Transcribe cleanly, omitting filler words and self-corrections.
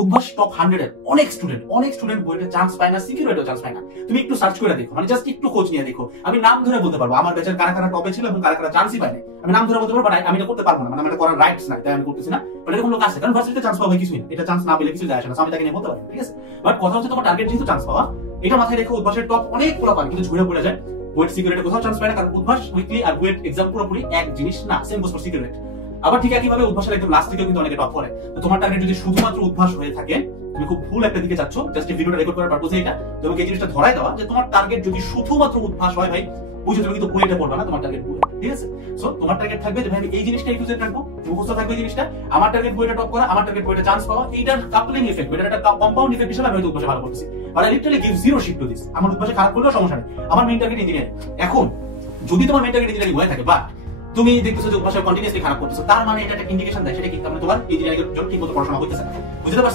Udvash top 100 এর অনেক student বইটা চান্স পায় না, সিকিউরিটিও চান্স পায় না। তুমি একটু সার্চ করে দেখো, মানে জাস্ট একটু খোঁজ নিয়ে দেখো। আমি নাম ধরে বলতে পারবো আমার ব্যাচের কারা কারা টপে ছিল এবং কারা কারা চান্সই পায় না। আমি নাম ধরে বলতে পারবো, বাট আমি এটা করতে পারবো না, মানে আমার এটা করার রাইটস নাই, তাই আমি করতেছি না। বাট এরকম লোক আছে, কারণ ভার্সিটিতে চান্স পাওয়া কিছুই না, এটা চান্স না পেলে কিছু যায় আসে না, আমি তাকে নিয়ে বলতে পারি, ঠিক আছে। বাট কথা হচ্ছে তোমার টার্গেট যেহেতু চান্স পাওয়া, এটা মাথায় রেখে উদ্ভাসের টপ অনেক পোলা পান কিন্তু ঝুড়ে পড়ে যায়। বুয়েট সিকিউরিটি কোথাও চান্স পায় না, কারণ উদ্ভাস উইকলি আর বুয়েট এক্সাম পুরোপুরি এক জিনিস না, সেম গোস ফর সিকিউরিটি। আবার ঠিক একইভাবে উদ্ভাসের একদম লাস্ট দিকেও কিন্তু অনেকে টপ করে। তো তোমার টার্গেট যদি শুধুমাত্র উদ্ভাস হয়ে থাকে, তুমি খুব ভুল একটা দিকে যাচ্ছ। জাস্ট এই ভিডিওটা রেকর্ড করার পারপোজে এটা তোমাকে এই জিনিসটা ধরাই দেওয়া যে তোমার টার্গেট যদি শুধুমাত্র উদ্ভাস হয় ভাই, বুঝে তুমি কিন্তু বুয়েটে পড়বা না, তোমার টার্গেট বুয়েট, ঠিক আছে। সো তোমার টার্গেট থাকবে যে ভাই আমি এই জিনিসটা একটু জেনে রাখবো, মুখস্থ থাকবে এই জিনিসটা, আমার টার্গেট বুয়েটে টপ করা, আমার টার্গেট বুয়েটে চান্স পাওয়া। এইটার কাপলিং ইফেক্ট, এটা একটা কম্পাউন্ড ইফেক্ট হিসেবে আমি হয়তো উদ্ভাসে ভালো করছি, but I literally give zero shit to this. আমার উদ্ভাসে খারাপ করলেও সমস্যা নেই, আমার মেইন টার্গেট ইঞ্জিনিয়ারিং। এখন যদি তোমার মেইন টার্গেট ইঞ্জিনিয়ারিং হয়ে থাকে, বাট তুমি দেখতেছো যে উদ্ভাসে কন্টিনিউয়াসলি খারাপ করতেছো, তার মানে এটা একটা ইন্ডিকেশন দেয় সেটা কি, তার মানে তোমার ইঞ্জিনিয়ারিং এর জন্য ঠিকমতো পড়াশোনা হইতেছে না। বুঝতে পারছো?